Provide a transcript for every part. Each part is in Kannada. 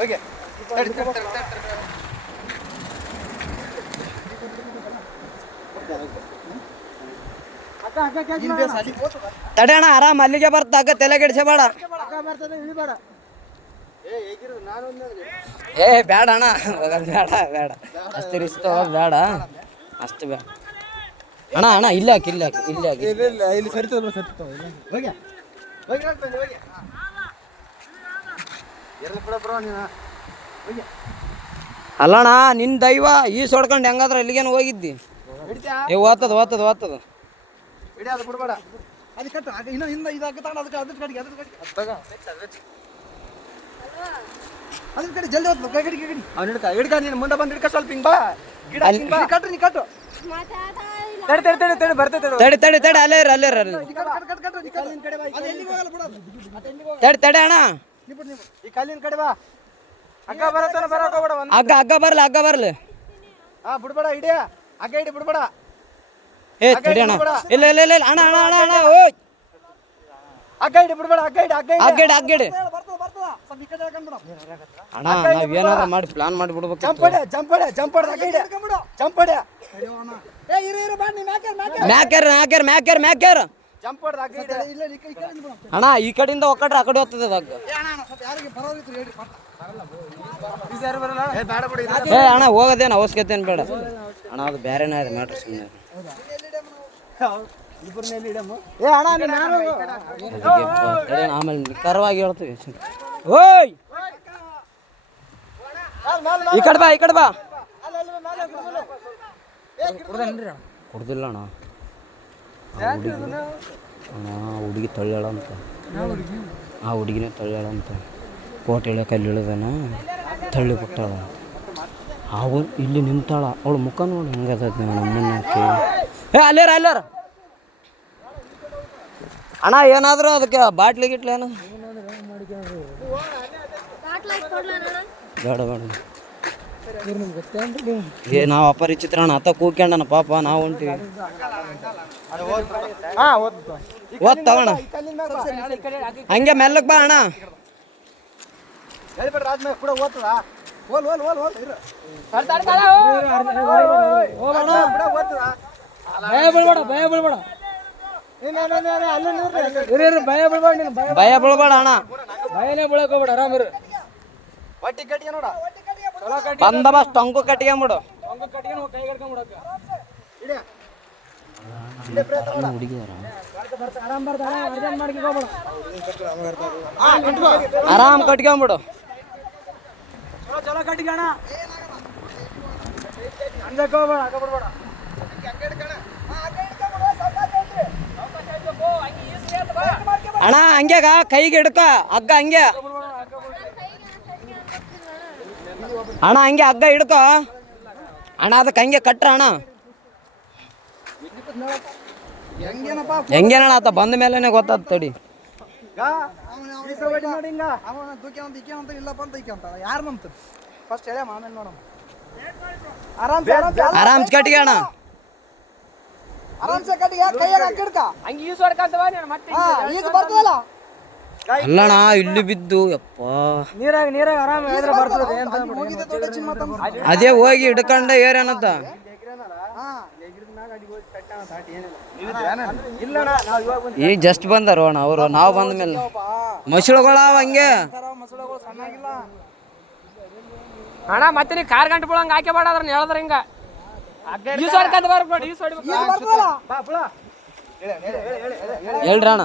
ರಜ ಸರಿ ಈ ಕಡೆ ಬಾ ನೀನು ಈ ಕಡೆ ಬಂದು ಹೋಗಿ ತಡಿ, ತಡಿ, ತಡಿ, ತಡಿ, ತಡಿ. ಇಲ್ಲಿ ಬೇಸ್ ಅಲ್ಲಿ ಹೋಗ್ತದ? ತಡೆ ಅಣ್ಣ ಆರಾಮ್ ಅಲ್ಲಿಗೆ ಬರ್ತ ಅಕ್ಕ ತಲೆ ಕೆಡಿಸಬೇಡ ಏ ಬೇಡ ಅಣ್ಣ. ಬೇಡ ಬೇಡ ಅಷ್ಟು ರಿಸ್ಕ್ ಬೇಡ ಅಷ್ಟು ಬೇಡ ಅಣ್ಣ ಅಣ್ಣ ಇಲ್ಲ ಹಾಕಿ ಇಲ್ಲ ಹಾಕಿ ಇಲ್ಲ ಹಾಕಿ. ಸರಿ ಹೋಗಿ ರಾಜ್ ಬಂದೆ, ಹೋಗಿ ಎರ್ಲಿ ಬಿಡ ಬ್ರೋ ನೀನು ಹೋಗಿ ಅಲ್ಲಣ್ಣ ನಿನ್ನ ದೈವ ಈ ಸೊಡ್ಕೊಂಡು ಹೆಂಗಾದ್ರೆ ಎಲ್ಲಿಗೇನು ಹೋಗಿದ್ದಿ. ಏ ಓದ್ತದ ಓದ್ತದ ಓದ್ತದ ಬಿಡಬೇಡ. ಅದು ಕಟ್ಟು ಆಗ ಇನ್ನೂ ಹಿಂದೆ ಇದಕ್ಕೆ ತಗೊಂಡು ಅದಕ್ಕೆ ಅದ್ರ ಕಡೆಗೆ ಅದ್ರ ಕಡೆಗೆ ಅದು ತಗೋ. ಅದ್ರ ಕಡೆ ಜಲ್ದಿ ಹೋಗ್ತದೆ ಕೈ ಕಡೆಗೆ ಕಡೆ ಅವ್ನು ಹಿಡ್ಕ ಹಿಡ್ಕ ನೀನು ಮುಂದೆ ಬಂದು ಹಿಡ್ಕ ಸ್ವಲ್ಪ ಹಿಂಗೆ ಬಾ. ಗಿಡ ಅಲ್ಲಿ- ಬಾ. ನೀ ಕಟ್ರು ನೀ ಕಟ್ಟು ತಡಿ ತಡಿ ತಡಿ ತಡಿ ಬರ್ತೈತೆ ತಡಿ. ತಡಿ ತಡಿ ತಡಿ ಅಲ್ಲೇ ಇರು ಅಲ್ಲೇ ಇರು ತಡಿ ತಡಿ ಅಣ್ಣ. ಈ ಕಲ್ಲಿನ ಕಡೆ ಬಾ. ಅಕ್ಕ ಬರತ್ತಾನ ಬರಕ್ ಹೋಗ್ಬೇಡ ಒಂದು ಹಗ್ಗ ಹಗ್ಗ ಬರ್ಲಿ ಹಗ್ಗ ಬರಲಿ. ಆ ಬಿಡ್ಬೇಡ ಹಿಡಿಯ. ಅಕ್ಕ ಇಡಿ ಬಿಡ್ಬೇಡ. ಏ ತಡಿ ಅಣ್ಣ ಇಲ್ಲ ಇಲ್ಲ ಇಲ್ಲ ಇಲ್ಲ, ಅಣ್ಣ ಅಣ್ಣ ಅಣ್ಣ ಅಣ್ಣ ಓಯ್. ಅಕ್ಕ ಇಡಿ ಬಿಡ್ಬೇಡ ಅಕ್ಕ ಇಡಿ ಬರ್ತದ ಬರ್ತದ ಸ್ವಲ್ಪ ಈ ಕಡೆ ಹಾಕೊಂಡ್ಬಿಡು ಅಣ್ಣ ನಾವ್ ಏನಾದ್ರು ಮಾಡಿ ಪ್ಲಾನ್ ಮಾಡಿ ಬಿಡ್ಬೇಕು ಜಂಪ್ ಹೊಡೆ ಜಂಪ್ ಹೊಡೆ ಜಂಪ್ ಹೊಡೆ ಅಕ್ಕ ಹಿಡಿ. ಜಂಪ್ ಏ ಇರು ಇರು ಬಾ ನೀ ಮ್ಯಾಕೆ ಮ್ಯಾಕೆ ಮ್ಯಾಕ್ಯಾರ ಮ್ಯಾಕ್ಯಾರ ಮ್ಯಾಕ್ಯಾರ ಅಣ್ಣ ಈ ಕಡೆಯಿಂದ ಒಕ್ಕಟ್ರೆ ಆ ಕಡೆ ಹೋಗ್ತದೆ ಏ ಅಣ್ಣ ಅಣ್ಣ, ಸ್ವಲ್ಪ ಯಾರಿಗೆ ಬರೋರಿತ್ತು ಬರಲ್ಲ ಏ ಬೇಡ ಬಿಡು ಏ ಅಣ್ಣ ಹೋಗೋದೇನು ಅವಶ್ಯಕತೆ ಏನು ಬೇಡ ಅಣ್ಣ ಅದು ಬೇರೆನೇ ಇದೆ ಮ್ಯಾಟ್ರ್ ಸುಮ್ಮನೆ ಏ ಅಣ್ಣ ನೀನು ಆಮೇಲೆ ಕರ್ವಾಗಿ ಹೇಳ್ತೀವಿ ಓಯ್ ಈ ಕಡೆ ಬಾ ಈ ಕಡೆ ಬಾ ಕುಡ್ದಿಲ್ಲ ಅಣ್ಣ ಆ ಹುಡುಗಿ ಅಣ್ಣ ಆ ಹುಡುಗಿನ ತಳ್ಳ್ಯಾಳ ಅಂತ. ಆ ಹುಡುಗಿನೇ ತಳ್ಳ್ಯಾಳ ಅಂತ. ಕೋಟೆ ಇಳಿಯಕ್ಕೆ ಅಲ್ಲಿ ಇಳಿದನ ತಳ್ಳಿ ಕೊಟ್ಟಾಳ ಅವ ಇಲ್ಲಿ ನಿಂತಾಳ. ಅವಳ ಮುಖ ನೋಡಿ ಹೆಂಗದ ನಮ್ಮನ್ನ ಅಲ್ಲಾರ ಏ ಅಲ್ಲೇರ ಅಲ್ಲೇರ? ಅಣ್ಣ ಏನಾದರೂ ಅದಕ್ಕೆ ಬಾಟ್ಲಿ ಗಿಟ್ಲಿ ಏನು? ಬೇಡ ಬೇಡ. ಏ ನಾವು ಅಪರಿಚಿತರ ಅಣ್ಣ. ಅತ್ತ ಕೂಕ್ಯಂಡನ ಪಾಪ ನಾವು ಹೊಂಟಿವಿ. ಓದ್ತು ಓದ್. ತಗೋಣ. ಹಂಗೆ ಮೆಲ್ಲಕ್ ಬಾ ಅಣ್ಣ. ಭಯ ಬೀಳ್ಬೇಡ ಅಣ್ಣ. ಭಯನೇ ಬೀಳಕ್ ಹೋಗ್ಬೇಡ ಆರಾಮ್ ಇರು. ಒಟ್ಟಿ ಕಟ್ಟಿಗೆ ನೋಡ. ಚಲೋ ಟೊಂಗು ಬಂದ ಬಸ್ ಟೊಂಕು ಕಟ್ಕೊಂಬಿಡು ಆರಾಮ್ ಬರ್ತಾನೆ ಅರ್ಜೆಂಟ್ ಮಾಡ್ಕೊ ಹೋಗ್ಬೇಡ. ಆರಾಮ್ ಕಟ್ಕೊಂಬಿಡು. ಚಲೋ ಬಿಡ್ಬೇಡ. ಅಣ್ಣ ಹಂಗ್ಯಾಗ ಕೈಗೆ ಹಿಡ್ಕ ಹಗ್ಗ ಹಂಗೆ. ಅಣ್ಣ ಹಂಗೆ ಹಗ್ಗ ಹಿಡ್ಕೊ. ಅಣ್ಣ ಅದಕ್ಕೆ ಹಂಗೆ ಕಟ್ರ ಅಣ್ಣ. ಹೆಂಗೇನಪ್ಪ? ಹೆಂಗೇನಣ್ಣ ಆತ? ಬಂದ ಮೇಲೆನೆ ಗೊತ್ತಾದ ತಡಿ. ಆರಾಮ್ ಕಟ್ಟಿಗೆ ಅಣ್ಣ. ಆರಾಮ್ಸೆ ಕಟ್ಟಿಗೆ ಕೈಯಾಗ ಹಂಗೆ ಈಸ್ ಹೊಡ್ಕಂತವ ನೀನು ಮತ್ತೆ ಈಗ ಬರ್ತದಲ್ಲ? ಅಲ್ಲಣ್ಣ ಇಲ್ಲಿ ಬಿದ್ದು ಯಪ್ಪ. ನೀರಾಗ ನೀರಾಗ ಆರಾಮ ಹೇಳಿದ್ರೆ ಬರ್ತದೆ ಅದೇ ಹೋಗಿ ಹಿಡ್ಕೊಂಡ ಏರೇನಂತ ಈ ಜಸ್ಟ್ ಬಂದಾರ ಅಣ್ಣ ಅವರು ನಾವು ಬಂದ ಮೇಲೆ. ಮಸಳುಗಳ ಹಂಗೆ. ಅಣ್ಣ ಮತ್ತೆ ನೀ ಕಾರ್ ಗಂಟೆ ಬಿಡಂಗ ಹಾಕಿ ಬೇಡ ಅದ್ರ ಹೇಳಿದ್ರ ಹಿಂಗ. ಈ ಹೇಳ್ರಿ ಅಣ್ಣ.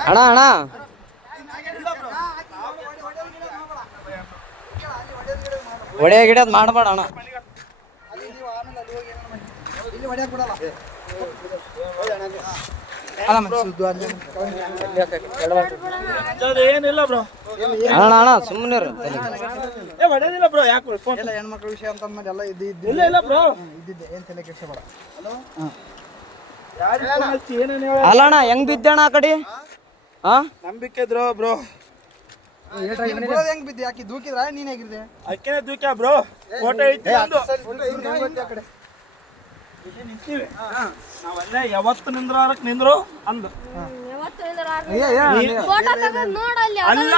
ಅಣ್ಣ, ಅಣ್ಣ. ಒಡೆಯ ಗಿಡ ಮಾಡಬೇಡ ಅಣ್ಣ. ಇಲ್ಲಿ ಏನಿಲ್ಲ ಬ್ರೋ. ಅಣ್ಣ ಅಣ್ಣ ಸುಮ್ಮನೆ ಏ ಹೊಡೆದಿಲ್ಲ ಬ್ರೋ ಯಾಕೆ ಫೋನ್. ಎಲ್ಲ ಹೆಣ್ಮಕ್ಳ ವಿಷಯ ಅಂತ ಅಂದ್ಮೇಲೆ ಎಲ್ಲ ಇದ್ದು ಇದ್ದು. ಇಲ್ಲ ಇಲ್ಲ ಬ್ರೋ. ಇದ್ದಿದ್ದೆ ಏನು ತಲೆ ಏನೇನು ಹೇಳ ಅಲ್ಲ ಅಣ್ಣ ಹೆಂಗ್ ಬಿದ್ದಣ್ಣ ಆ ಕಡೆ? ಹಾ? ನಂಬಿಕೆ ಇದ್ರು ಬ್ರೋ. ಹೆಂಗ್ ಬಿದ್ದೆ? ಆಕಿ ದೂಕಿದ್ರ? ನೀನ್ ಹೇಗಿದ್ದೆ? ಅಕ್ಕಿನೇ ದೂಕ್ಯಾ ಬ್ರೋ? ಫೋಟೋ ಐತಿ ನಿಂತೀವಿ. ನಾವಲ್ಲೇ ಯಾವತ್ತು ನಿಂದ್ರಾರಕ್ ನಿಂದ್ರು? ಅಂದು. ಅಲ್ಲ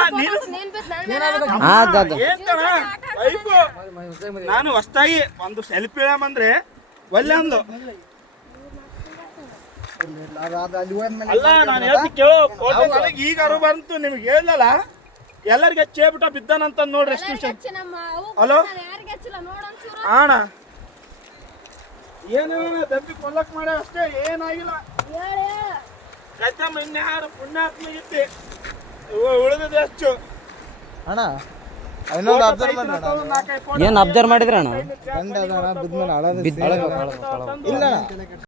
ನೀನು ಹೊಸ್ತಾಗಿ ಒಂದು ಸೆಲ್ಫಿ ಅಂದ್ರೆ ಒಳ್ಳೆ ಅಂದು. ಅಲ್ಲಿ ನಾನು ಹೇಳ್ತಿ ಕೇಳೋ ಫೋಟೋ ನನಗೆ ಈಗ ಅರು ಬಂತು ನಿಮ್ಗೆ ಹೇಳಲ್ಲ ಎಲ್ಲರಿಗೆ ಚೇಬಿಟ ಬಿದ್ದಾನಂತ ನೋಡ್ರಿ ಎಷ್ಟು ವಿಷಯ ಹಲೋ ಅಣ್ಣ ಏನೇನ ದಬ್ಬಿ ಕೊಲ್ಲಕ್ ಮಾಡ ಅಷ್ಟೇ ಏನಾಗಿಲ್ಲ. ಹೇಳಿ ಕಚ್ಚಮ್ಮ ಇನ್ಯಾರು ಪುಣ್ಯಾತ್ಮ ಇತ್ತಿ ಉಳಿದಿದೆ ಅಷ್ಟು. ಅಣ್ಣ ನಾಲ್ಕೈದು ಫೋಟೋ ಏನ್ ಅಬ್ಸರ್ವ್ ಮಾಡಿದ್ರೆ ಅಣ್ಣ? ಇಲ್ಲ